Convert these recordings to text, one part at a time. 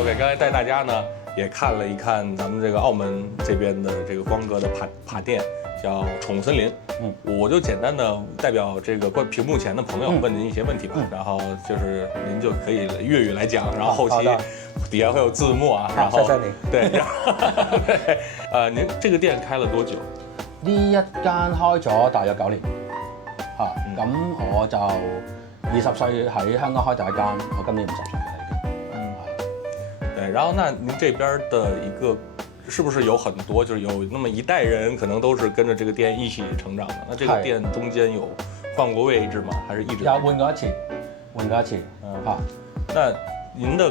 OK， 刚才带大家呢也看了一看咱们这个澳门这边的这个光哥的爬店，叫宠物森林。我就简单的代表这个屏幕前的朋友问您一些问题吧，然后就是您就可以粤语来讲，然后后期底下会有字幕啊，然后謝謝你。对，然後對，您這個店開了多久？呢一間開咗大約9年，嚇，咁我就20歲喺香港開第一間，我今年50歲啦已經。对，然后那您这邊的一個，是不是有很多就是有那麼一代人可能都是跟着這個店一起成長的？那這個店中間有換過位置嗎？還是一直？有換過一次，嚇。那您的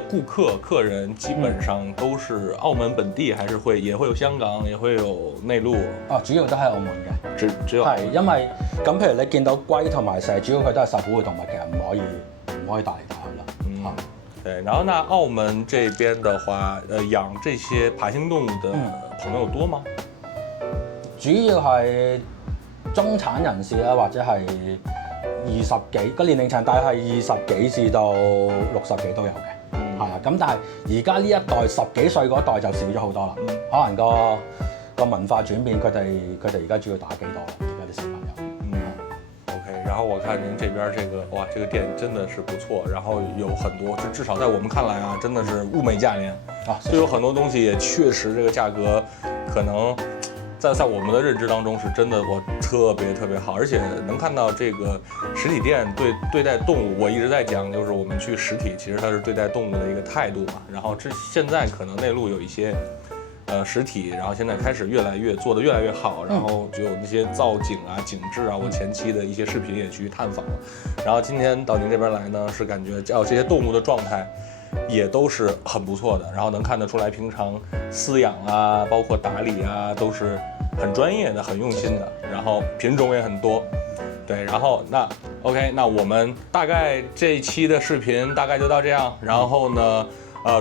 客人基本上都是澳門本地，還是也會有香港，也會有內陸？主要都係澳門嘅，只有係因為咁，譬如你見到龜同埋蛇，主要佢都係受保護動物，其實唔可以帶嚟帶去啦。对，然后那澳門這邊的話，養這些爬行動物的朋友多嗎？主要係中產人士啦，或者係20幾個年齡層，大概係20幾至到60幾都有嘅。係啊，咁但係而家呢一代10幾歲嗰代就少咗好多啦。可能個文化轉變，佢哋而家主要打機多啦，而家啲小朋友。OK， 然後我看您這邊這個哇，這個店真的是不錯，然後有很多，就至少在我們看來啊，真的是物美價廉啊，就有很多東西也確實這個價格可能在我們的認知當中是真的我特別好，而且能看到這個實體店對待動物，我一直在講，就是我們去實體其實它是對待動物的一個態度嘛，然後現在可能內陸有一些實體，然後現在開始做得越來越好，然後就有那些造景啊、景致啊，我前期的一些視頻也去探訪了，然後今天到您這邊來呢，是感覺這些動物的狀態也都是很不錯的，然後能看得出來平常飼養啊，包括打理啊，都是很專業的、很用心的，然後品種也很多，對，然後那 OK， 那我們大概這一期的視頻大概就到這樣，然後呢，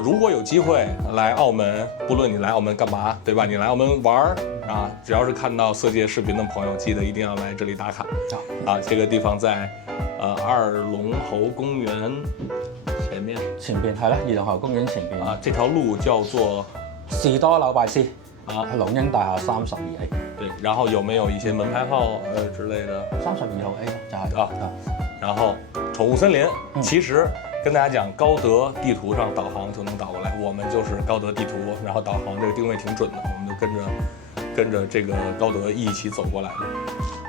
如果有機會來澳門，不論你來澳門幹嘛，對吧？你來澳門玩啊，只要是看到色戒視頻的朋友，記得一定要來這裡打卡。啊，這個地方在二龍喉公園前邊係啦，二龍喉公園前邊啊，這條路叫做士多紐拜斯啊，龍英大廈32A。對，然後有沒有一些門牌號之類的？32號 A 就係啊。然後寵物森林，其實跟大家講，高德地圖上導航就能導過來，我們就是高德地圖，然後導航這個定位挺準的，我們就跟着這個高德一起走過來了。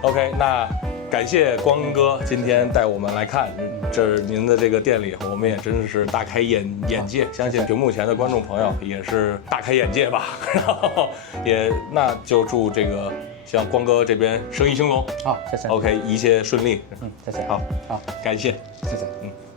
OK， 那感謝光哥今天帶我們來看這您的這個店裡，我們也真是大開眼界，相信屏幕前的觀眾朋友也是大開眼界吧。然後那就祝這個像光哥這邊生意興隆。好，謝謝。OK，一切順利。謝謝。好，感謝。謝謝。